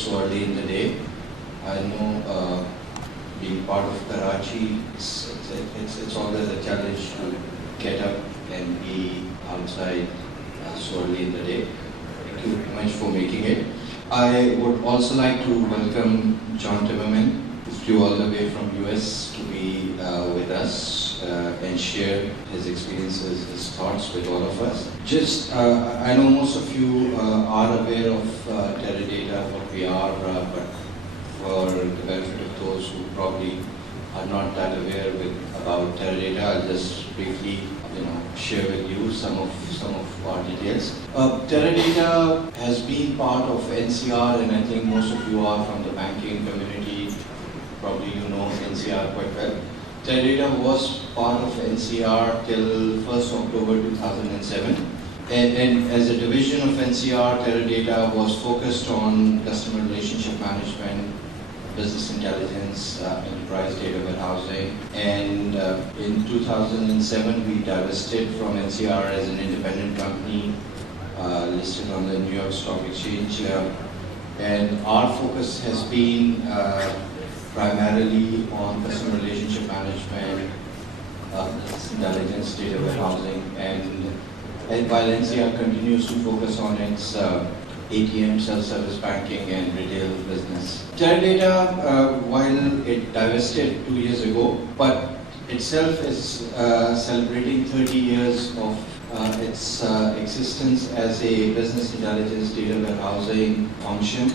so early in the day. I know being part of Karachi, it's always a challenge to get up and be outside so early in the day. Thank you very much for making it. I would also like to welcome John Timmerman, who flew all the way from US to be with us and share his experiences, his thoughts with all of us. I know most of you are aware of Teradata, what we are, but for the benefit of those who probably are not that aware about Teradata, I'll just briefly share with you some of our details. Teradata has been part of NCR, and I think most of you are from the banking community. Probably you know NCR quite well. Teradata was part of NCR till 1st October 2007. And as a division of NCR, Teradata was focused on customer relationship management, business intelligence, enterprise data warehousing. And in 2007, we divested from NCR as an independent company listed on the New York Stock Exchange. And our focus has been primarily on customer relationship management, business intelligence, data warehousing, and while NCR continues to focus on its ATM, self-service banking, and retail business. Teradata, while it divested 2 years ago, but itself is celebrating 30 years of its existence as a business intelligence data warehousing function.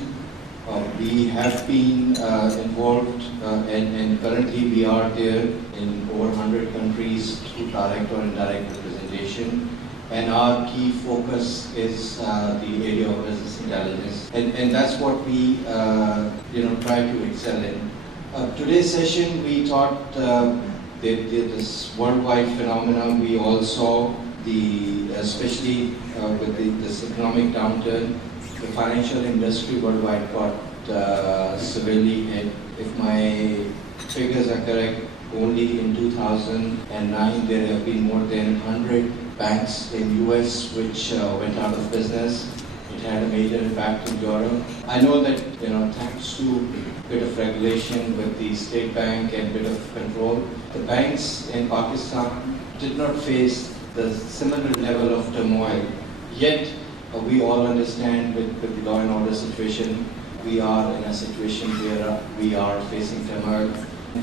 We have been involved and currently we are there in over 100 countries through direct or indirect representation. And our key focus is the area of business intelligence, and that's what we try to excel in. Today's session, we thought this worldwide phenomenon we all saw, especially with this economic downturn, the financial industry worldwide got severely hit. If my figures are correct, only in 2009 there have been more than 100 banks in US which went out of business. It had a major impact in Europe. I know that thanks to a bit of regulation with the state bank and a bit of control, the banks in Pakistan did not face the similar level of turmoil. Yet we all understand with the law and order situation, we are in a situation where we are facing turmoil.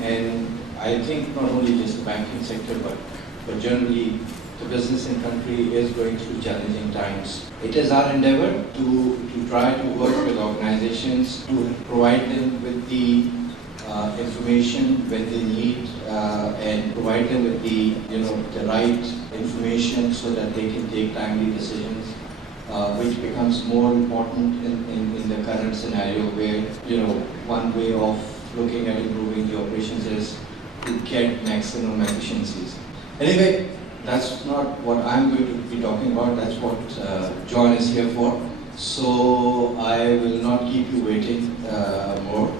And I think not only just the banking sector, but generally the business in country is going through challenging times. It is our endeavor to try to work with organizations to provide them with the information when they need and provide them with the right information so that they can take timely decisions, which becomes more important in the current scenario where one way of looking at improving the operations is to get maximum efficiencies. Anyway, that's not what I'm going to be talking about. That's what John is here for. So I will not keep you waiting more.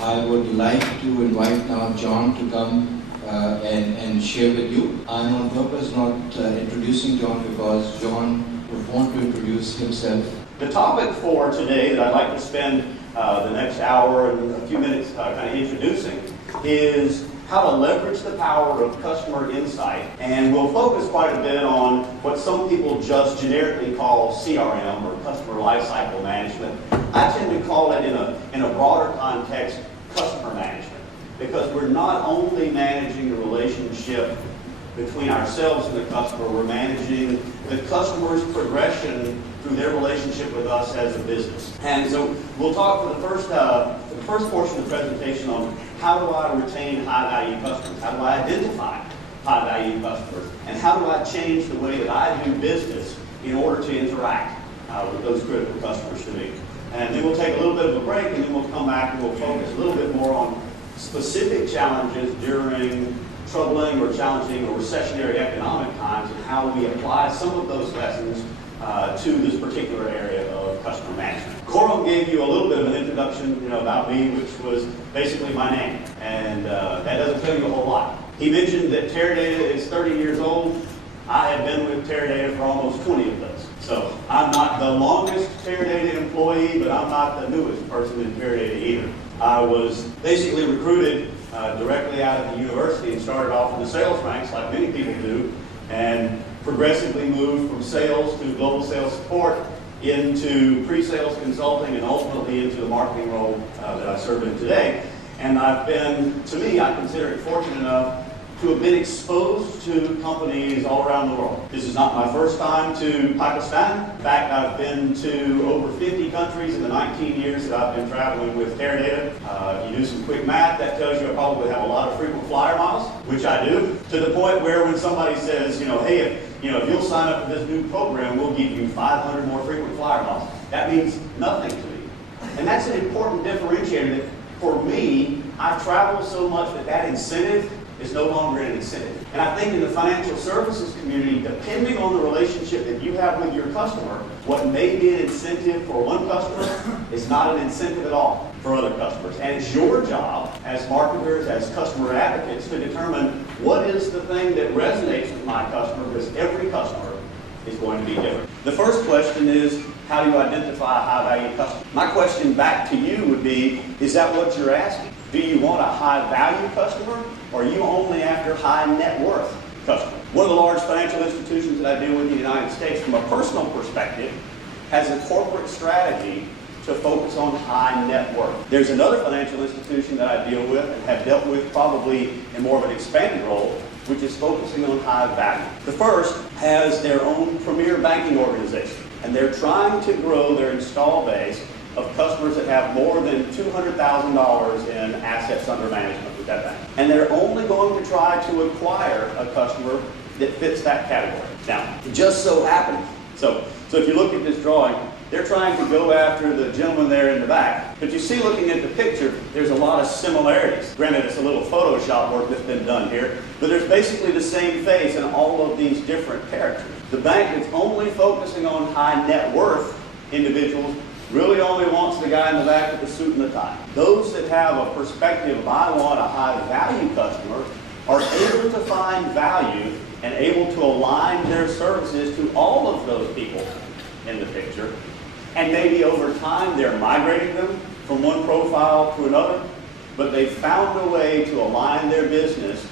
I would like to invite now John to come and share with you. I'm on purpose not introducing John because John would want to introduce himself. The topic for today that I'd like to spend the next hour and a few minutes kind of introducing is how to leverage the power of customer insight. And we'll focus quite a bit on what some people just generically call CRM or customer lifecycle management. I tend to call it in a broader context customer management, because we're not only managing the relationship between ourselves and the customer, we're managing the customer's progression through their relationship with us as a business. And so we'll talk for the first portion of the presentation on how do I retain high-value customers, how do I identify high-value customers, and how do I change the way that I do business in order to interact with those critical customers to me. And then we'll take a little bit of a break, and then we'll come back and we'll focus a little bit more on specific challenges during troubling or challenging or recessionary economic times and how we apply some of those lessons to this particular area of customer management. Coram gave you a little bit of an introduction about me, which was basically my name, and that doesn't tell you a whole lot. He mentioned that Teradata is 30 years old. I have been with Teradata for almost 20 of those. So I'm not the longest Teradata employee, but I'm not the newest person in Teradata either. I was basically recruited directly out of the university and started off in the sales ranks like many people do, and progressively moved from sales to global sales support into pre-sales consulting and ultimately into the marketing role that I serve in today. And I've been, to me, I consider it fortunate enough to have been exposed to companies all around the world. This is not my first time to Pakistan. In fact, I've been to over 50 countries in the 19 years that I've been traveling with Teradata. You do some quick math, that tells you I probably have a lot of frequent flyer miles, which I do, to the point where when somebody says, hey, if you'll sign up for this new program, we'll give you 500 more frequent flyer miles. That means nothing to me. And that's an important differentiator that, for me, I've traveled so much that incentive is no longer an incentive. And I think in the financial services community, depending on the relationship that you have with your customer, what may be an incentive for one customer is not an incentive at all for other customers. And it's your job as marketers, as customer advocates, to determine what is the thing that resonates with my customer, because every customer is going to be different. The first question is, how do you identify a high-value customer? My question back to you would be, is that what you're asking? Do you want a high-value customer, or are you only after high-net-worth customer? One of the large financial institutions that I deal with in the United States, from a personal perspective, has a corporate strategy to focus on high net worth. There's another financial institution that I deal with and have dealt with probably in more of an expanded role, which is focusing on high value. The first has their own premier banking organization, and they're trying to grow their install base of customers that have more than $200,000 in assets under management with that bank. And they're only going to try to acquire a customer that fits that category. Now, it just so happens, so if you look at this drawing, they're trying to go after the gentleman there in the back. But you see, looking at the picture, there's a lot of similarities. Granted, it's a little Photoshop work that's been done here, but there's basically the same face in all of these different characters. The bank that's only focusing on high net worth individuals really only wants the guy in the back with the suit and the tie. Those that have a perspective of, I want a high value customer, are able to find value and able to align their services to all of those people in the picture. And maybe over time they're migrating them from one profile to another, but they've found a way to align their business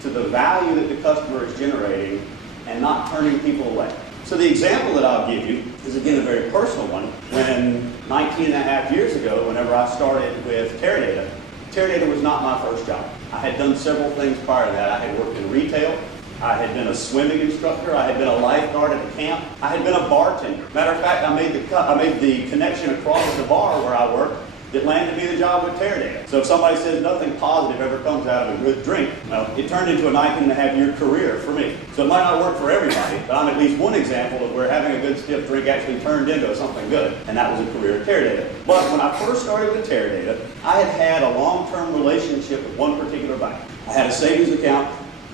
to the value that the customer is generating and not turning people away. So the example that I'll give you is, again, a very personal one. When 19 and a half years ago, whenever I started with Teradata, Teradata was not my first job. I had done several things prior to that. I had worked in retail. I had been a swimming instructor. I had been a lifeguard at a camp. I had been a bartender. Matter of fact, I made the connection across the bar where I worked that landed me the job with Teradata. So if somebody says nothing positive ever comes out of a good drink, well, it turned into a 19-and-a-half-year career for me. So it might not work for everybody, but I'm at least one example of where having a good stiff drink actually turned into something good, and that was a career at Teradata. But when I first started with Teradata, I had a long-term relationship with one particular bank. I had a savings account.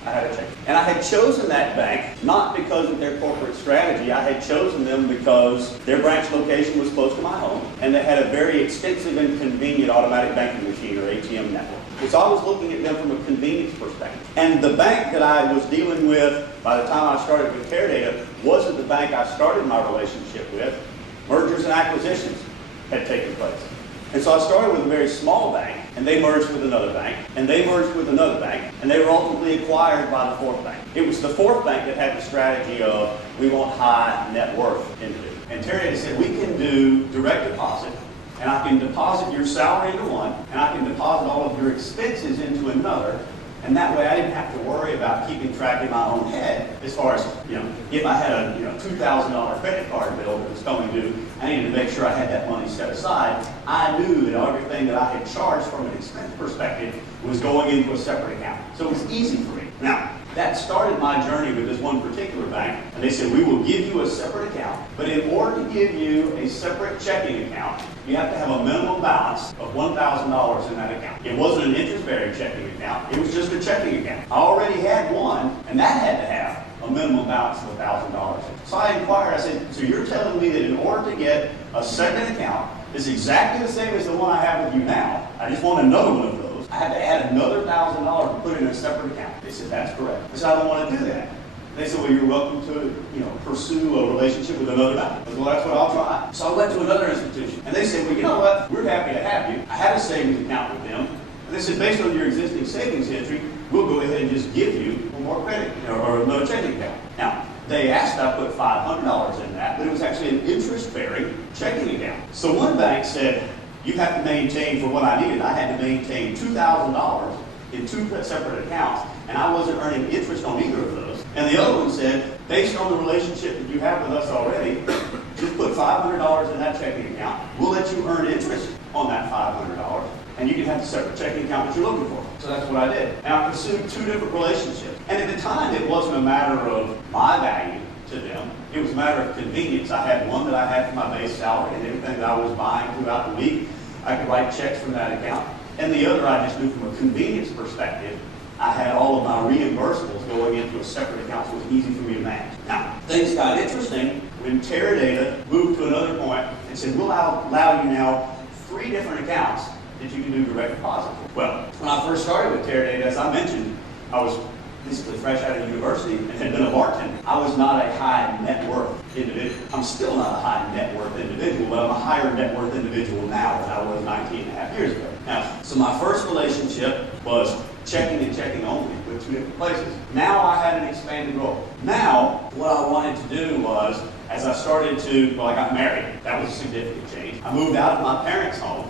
I had a check. And I had chosen that bank not because of their corporate strategy. I had chosen them because their branch location was close to my home, and they had a very extensive and convenient automatic banking machine, or ATM network. So I was looking at them from a convenience perspective. And the bank that I was dealing with by the time I started with Teradata wasn't the bank I started my relationship with. Mergers and acquisitions had taken place. And so I started with a very small bank, and they merged with another bank, and they merged with another bank, and they were ultimately acquired by the fourth bank. It was the fourth bank that had the strategy of, we want high net worth individuals. And Teradata said, we can do direct deposit, and I can deposit your salary into one, and I can deposit all of your expenses into another, and that way I didn't have to worry about keeping track in my own head as far as, if I had a $2,000 credit card bill that was coming due, I needed to make sure I had that money set aside. I knew that everything that I had charged from an expense perspective was going into a separate account. So it was easy for me. Now, that started my journey with this one particular bank, and they said, we will give you a separate account, but in order to give you a separate checking account, you have to have a minimum balance of $1,000 in that account. It wasn't an interest-bearing checking account, it was just a checking account. I already had one, and that had to have a minimum balance of $1,000. So I inquired, I said, so you're telling me that in order to get a second account that's exactly the same as the one I have with you now, I just want another one of those, I had to add another $1,000 to put in a separate account. They said, that's correct. I said, I don't want to do that. They said, well, you're welcome to, pursue a relationship with another bank. I said, well, that's what I'll try. So I went to another institution, and they said, well, you know what? We're happy to have you. I had a savings account with them, and they said, based on your existing savings history, we'll go ahead and just give you more credit or another checking account. Now, they asked I put $500 in that, but it was actually an interest-bearing checking account. So one bank said, you have to maintain, for what I needed, I had to maintain $2,000 in two separate accounts, and I wasn't earning interest on either of those. And the other one said, based on the relationship that you have with us already, just put $500 in that checking account. We'll let you earn interest on that $500, and you can have the separate checking account that you're looking for. So that's what I did. And I pursued two different relationships. And at the time, it wasn't a matter of my value to them. It was a matter of convenience. I had one that I had for my base salary, and everything that I was buying throughout the week, I could write checks from that account. And the other, I just knew from a convenience perspective, I had all of my reimbursables going into a separate account, so it was easy for me to manage. Now, things got interesting when Teradata moved to another point and said, we'll allow you now 3 different accounts that you can do direct deposit for. Well, when I first started with Teradata, as I mentioned, I was basically fresh out of university and had been a bartender. I was not a high net worth individual. I'm still not a high net worth individual, but I'm a higher net worth individual now than I was 19 and a half years ago. Now, so my first relationship was checking and checking only with 2 different places. Now I had an expanded role. Now, what I wanted to do was, as I started to, I got married. That was a significant change. I moved out of my parents' home.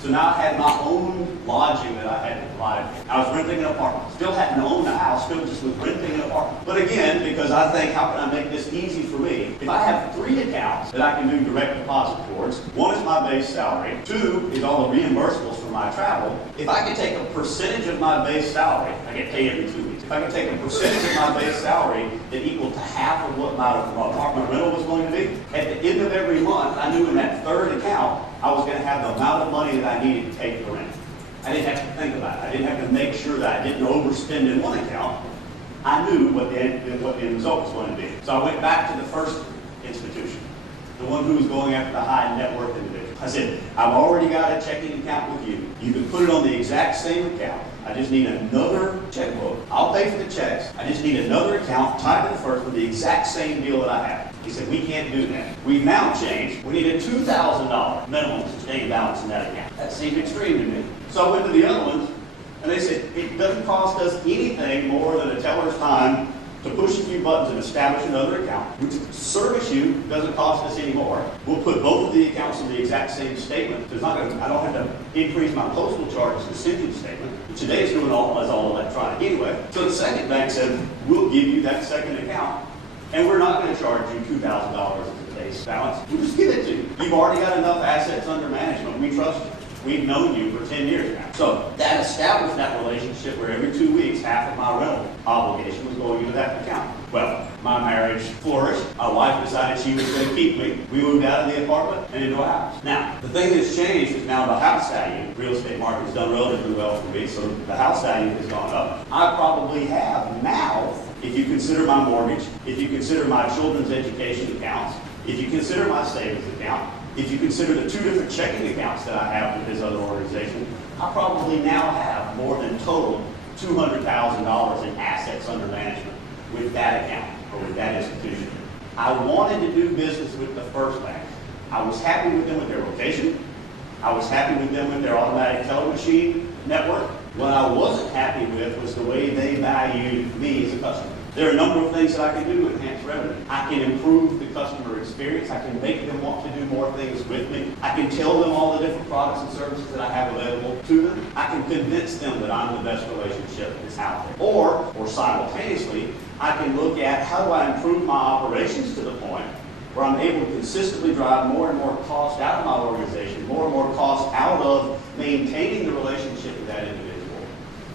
So now I had my own lodging that I had to provide for. I was renting an apartment. Still hadn't owned a house, still just was renting an apartment. But again, because I think, how can I make this easy for me? If I have 3 accounts that I can do direct deposit towards, 1 is my base salary, 2 is all the reimbursables for my travel. If I could take a percentage of my base salary, I get paid every 2 weeks. If I could take a percentage of my base salary that equal to half of what my apartment rental was going to be, at the end of every month, I knew in that 3rd account, I was going to have the amount of money that I needed to take the rent. I didn't have to think about it. I didn't have to make sure that I didn't overspend in one account. I knew what the end result was going to be. So I went back to the first institution, the one who was going after the high net worth individual. I said, I've already got a checking account with you. You can put it on the exact same account. I just need another checkbook. I'll pay for the checks. I just need another account tied to the first with the exact same deal that I have. He said, we can't do that. We've now changed. We need a $2,000 minimum sustained balance in that account. That seemed extreme to me. So I went to the other ones, and they said, it doesn't cost us anything more than a teller's time to push a few buttons and establish another account, which service you doesn't cost us any more. We'll put both of the accounts in the exact same statement. I don't have to increase my postal charges to send you the statement. Today it's doing all electronic anyway. So the second bank said, we'll give you that second account, and we're not going to charge you $2,000 as the base balance. We'll just give it to you. You've already got enough assets under management. We trust you. We've known you for 10 years now. So that established that relationship where every 2 weeks, half of my rental obligation was going into that account. Well, my marriage flourished. My wife decided she was going to keep me. We moved out of the apartment and into a house. Now, the thing that's changed is now the house value. Real estate market has done relatively well for me, so the house value has gone up. I probably have now, if you consider my mortgage, if you consider my children's education accounts, if you consider my savings account, if you consider the 2 different checking accounts that I have with this other organization, I probably now have more than total $200,000 in assets under management with that account or with that institution. I wanted to do business with the first bank. I was happy with them with their location. I was happy with them with their automatic teller machine network. What I wasn't happy with was the way they valued me as a customer. There are a number of things that I can do to enhance revenue. I can improve the customer experience. I can make them want to do more things with me. I can tell them all the different products and services that I have available to them. I can convince them that I'm the best relationship that's out there. Or simultaneously, I can look at how do I improve my operations to the point where I'm able to consistently drive more and more cost out of my organization, more and more cost out of maintaining the relationship with that individual.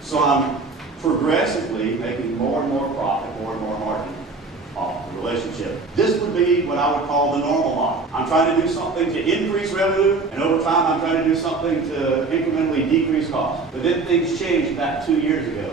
So I'm progressively making more and more profit, more and more margin off the relationship. This would be what I would call the normal model. I'm trying to do something to increase revenue, and over time I'm trying to do something to incrementally decrease cost. But then things changed about 2 years ago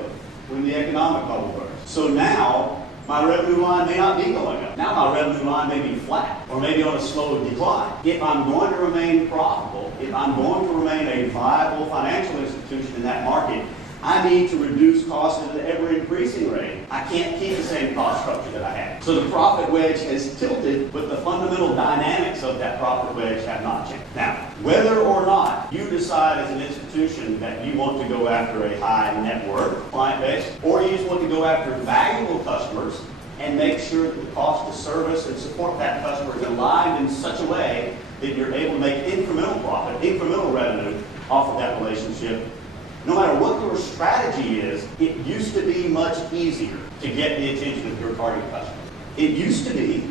when the economic bubble burst. So now my revenue line may not be going up. Now my revenue line may be flat or maybe on a slow decline. If I'm going to remain profitable, if I'm going to remain a viable financial institution in that market, I need to reduce costs at an ever-increasing rate. I can't keep the same cost structure that I had. So the profit wedge has tilted, but the fundamental dynamics of that profit wedge have not changed. Now, whether or not you decide as an institution that you want to go after a high net worth client base, or you just want to go after valuable customers and make sure that the cost to service and support that customer is aligned in such a way that you're able to make incremental profit, incremental revenue off of that relationship. No matter what your strategy is, it used to be much easier to get the attention of your target customer. It used to be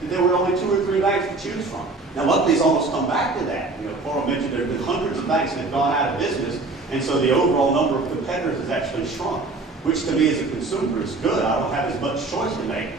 that there were only 2 or 3 banks to choose from. Now, luckily, it's almost come back to that. Coral mentioned there have been hundreds of banks that have gone out of business, and so the overall number of competitors has actually shrunk, which to me as a consumer is good. I don't have as much choice to make.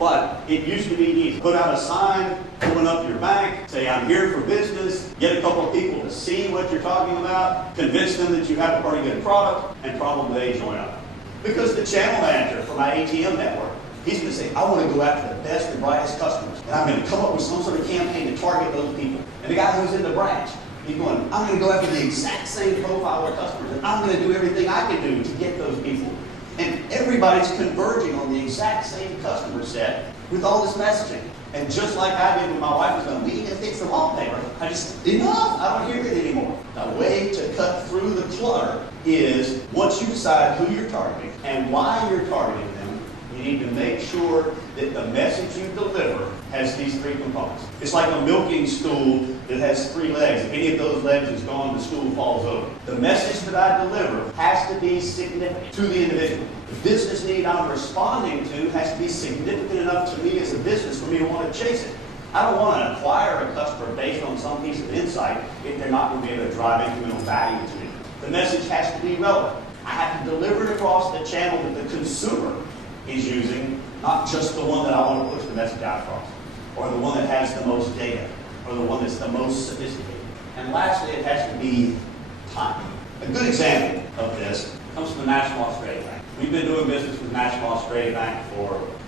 But it used to be easy. Put out a sign, open up your bank, say, I'm here for business, get a couple of people to see what you're talking about, convince them that you have a pretty good product, and probably they join up. Because the channel manager for my ATM network, he's going to say, I want to go after the best and brightest customers, and I'm going to come up with some sort of campaign to target those people. And the guy who's in the branch, he's going, I'm going to go after the exact same profile of customers, and I'm going to do everything I can do to get those people. And everybody's converging on the exact same customer set with all this messaging. And just like I did when my wife was going, we need to fix the wallpaper. I just, enough, I don't hear it anymore. The way to cut through the clutter is once you decide who you're targeting and why you're targeting them, you need to make sure that the message you deliver has these 3 components. It's like a milking stool that has 3 legs. If any of those legs is gone, the stool falls over. The message that I deliver has to be significant to the individual. The business need I'm responding to has to be significant enough to me as a business for me to want to chase it. I don't want to acquire a customer based on some piece of insight if they're not going to be able to drive incremental value to me. The message has to be relevant. I have to deliver it across the channel that the consumer is using, not just the one that I want to push the message out across, or the one that has the most data, or the one that's the most sophisticated. And lastly, it has to be time. A good example of this comes from the National Australia Bank. We've been doing business with National Australia Bank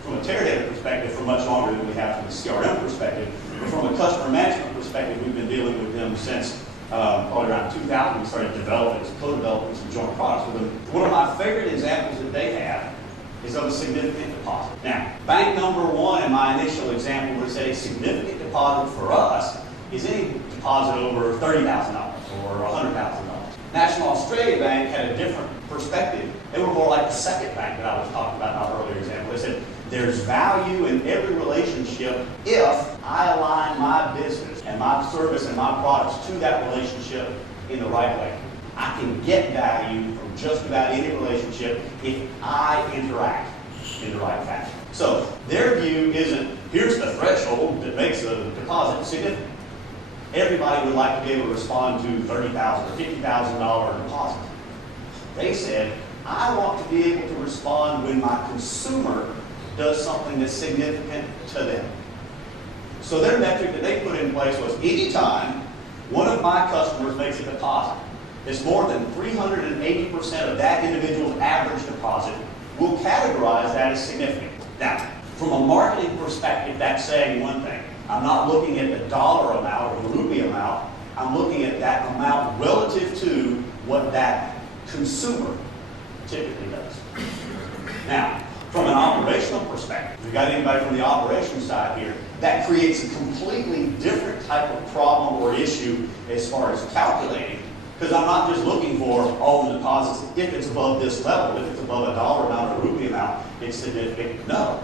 from a Teradata perspective for much longer than we have from a CRM perspective. But from a customer management perspective, we've been dealing with them since probably around 2000. We started developing, co-developing some joint products with them. One of my favorite examples that they have is of a significant deposit. Now, bank number 1 in my initial example would say a significant deposit for us is any deposit over $30,000 or $100,000. National Australia Bank had a different perspective. They were more like the second bank that I was talking about in our earlier example. They said, there's value in every relationship if I align my business and my service and my products to that relationship in the right way. I can get value from just about any relationship if I interact in the right fashion. So their view isn't, here's the threshold that makes a deposit significant. Everybody would like to be able to respond to $30,000 or $50,000 deposit. They said, I want to be able to respond when my consumer does something that's significant to them. So their metric that they put in place was anytime one of my customers makes a deposit that's more than 380% of that individual's average deposit, we'll categorize that as significant. Now, from a marketing perspective, that's saying one thing. I'm not looking at the dollar amount or the rupee amount. I'm looking at that amount relative to what that consumer typically does. Now, from an operational perspective, if you've got anybody from the operations side here, that creates a completely different type of problem or issue as far as calculating, because I'm not just looking for all the deposits. If it's above this level, if it's above a dollar amount or a rupee amount, it's significant. No.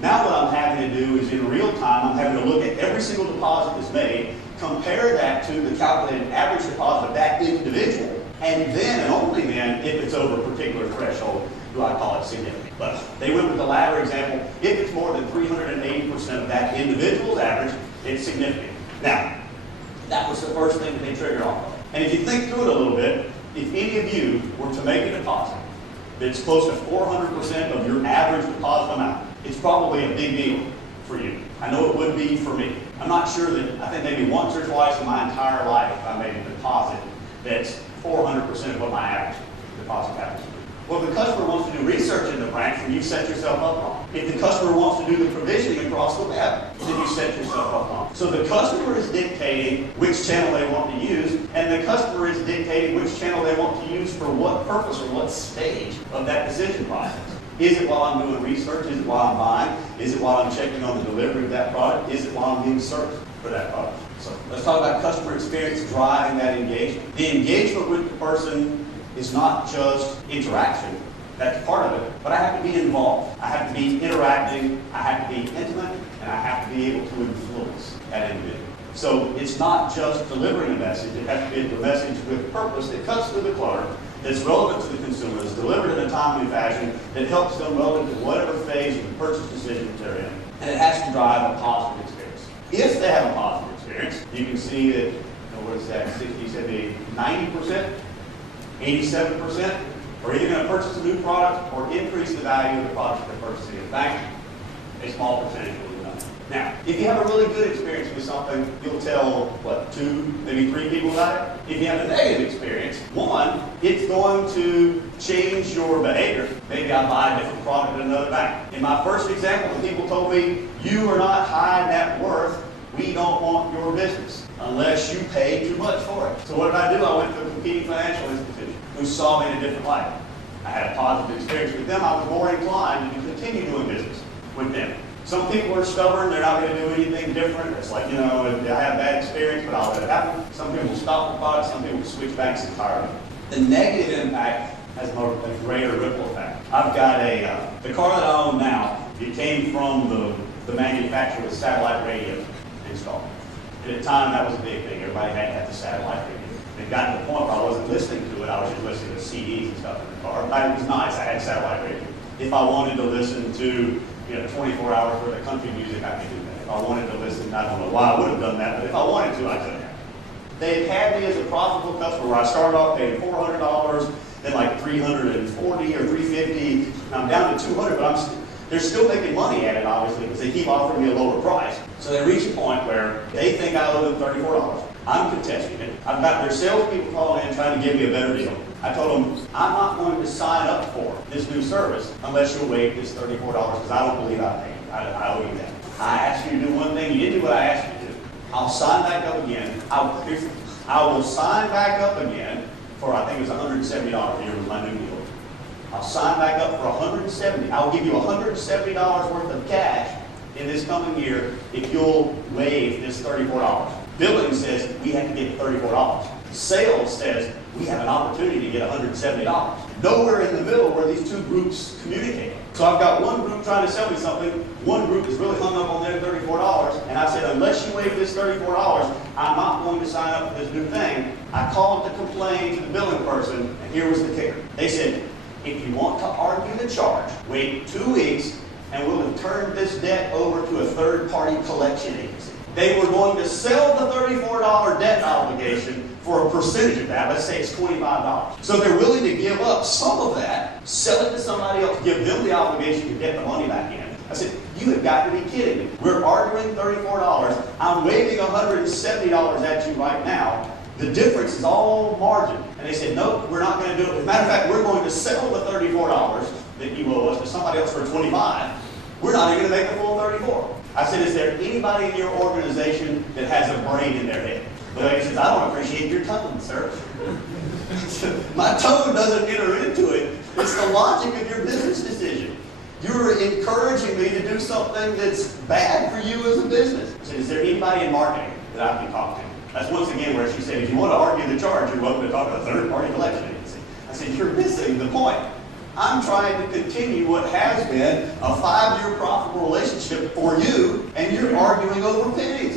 Now what I'm having to do is in real time, I'm having to look at every single deposit that's made, compare that to the calculated average deposit of that individual, and then and only then, if it's over a particular threshold, do I call it significant. But they went with the latter example. If it's more than 380% of that individual's average, it's significant. Now, that was the first thing that they triggered off of. And if you think through it a little bit, if any of you were to make a deposit that's close to 400% of your average deposit amount, it's probably a big deal for you. I know it would be for me. I'm not sure that, I think maybe once or twice in my entire life I made a deposit that's 400% of what my average deposit happens to be. Well, if the customer wants to do research in the branch, then you set yourself up wrong. If the customer wants to do the provisioning across the web, then you set yourself up wrong. So the customer is dictating which channel they want to use, and the customer is dictating which channel they want to use for what purpose or what stage of that decision process. Is it while I'm doing research? Is it while I'm buying? Is it while I'm checking on the delivery of that product? Is it while I'm being served for that product? So let's talk about customer experience driving that engagement. The engagement with the person is not just interaction. That's part of it. But I have to be involved. I have to be interacting. I have to be intimate. And I have to be able to influence that individual. So it's not just delivering a message. It has to be a message with purpose that cuts through the clutter, that's relevant to the consumer, that's delivered in a timely fashion, that helps them relative to whatever phase of the purchase decision that they're in. And it has to drive a positive experience. If they have a positive experience, you can see that, what is that, 60, 70, 90%? 87% are either going to purchase a new product or increase the value of the product they're purchasing. In fact, a small percentage will do nothing. Now, if you have a really good experience with something, you'll tell, 2, maybe 3 people about it. If you have a negative experience, 1, it's going to change your behavior. Maybe I buy a different product at another bank. In my first example, the people told me, you are not high net worth. We don't want your business unless you pay too much for it. So what did I do? I went to a competing financial institution who saw me in a different light. I had a positive experience with them. I was more inclined to continue doing business with them. Some people are stubborn. They're not going to do anything different. It's like, I have a bad experience, but I'll let it happen. Some people will stop the product. Some people will switch banks entirely. The negative impact has a greater ripple effect. I've got the car that I own now, it came from the manufacturer with satellite radio installed. At the time, that was a big thing. Everybody had to have the satellite radio. It got to the point where I wasn't listening to it. I was just listening to CDs and stuff in the car. But it was nice. I had satellite radio. If I wanted to listen to 24 hours worth of country music, I could do that. If I wanted to listen, I don't know why I would have done that, but if I wanted to, I could have. They've had me as a profitable customer where I started off paying $400, then like $340 or $350, and I'm down to $200, but they're still making money at it, obviously, because they keep offering me a lower price. So they reach a point where they think I owe them $34. I'm contesting it. I've got their salespeople calling in trying to give me a better deal. I told them, I'm not going to sign up for this new service unless you'll waive this $34 because I don't believe I paid. I owe you that. I asked you to do one thing. You didn't do what I asked you to do. I'll sign back up again. I will sign back up again for, I think it was $170 a year was my new deal. I'll sign back up for $170. I'll give you $170 worth of cash in this coming year if you'll waive this $34. Billing says we have to get $34. Sales says we have an opportunity to get $170. Nowhere in the middle where these two groups communicate. So I've got one group trying to sell me something, one group is really hung up on their $34, and I said, unless you waive this $34, I'm not going to sign up for this new thing. I called to complain to the billing person, and here was the kicker. They said, if you want to argue the charge, wait 2 weeks, and we'll have turned this debt over to a third-party collection agency. They were going to sell the $34 debt obligation for a percentage of that. Let's say it's $25. So they're willing to give up some of that, sell it to somebody else, give them the obligation to get the money back in. I said, you have got to be kidding me. We're arguing $34. I'm waiving $170 at you right now. The difference is all margin. And they said, no, we're not going to do it. As a matter of fact, we're going to sell the $34 that you owe us to somebody else for $25. We're not even going to make the full $34. I said, is there anybody in your organization that has a brain in their head? The lady says, I don't appreciate your tone, sir. My tone doesn't enter into it. It's the logic of your business decision. You're encouraging me to do something that's bad for you as a business. I said, is there anybody in marketing that I can talk to? That's once again where she said, if you want to argue the charge, you're welcome to talk to a third-party collection agency. I said, you're missing the point. I'm trying to continue what has been a 5-year profitable relationship for you, and you're arguing over pennies.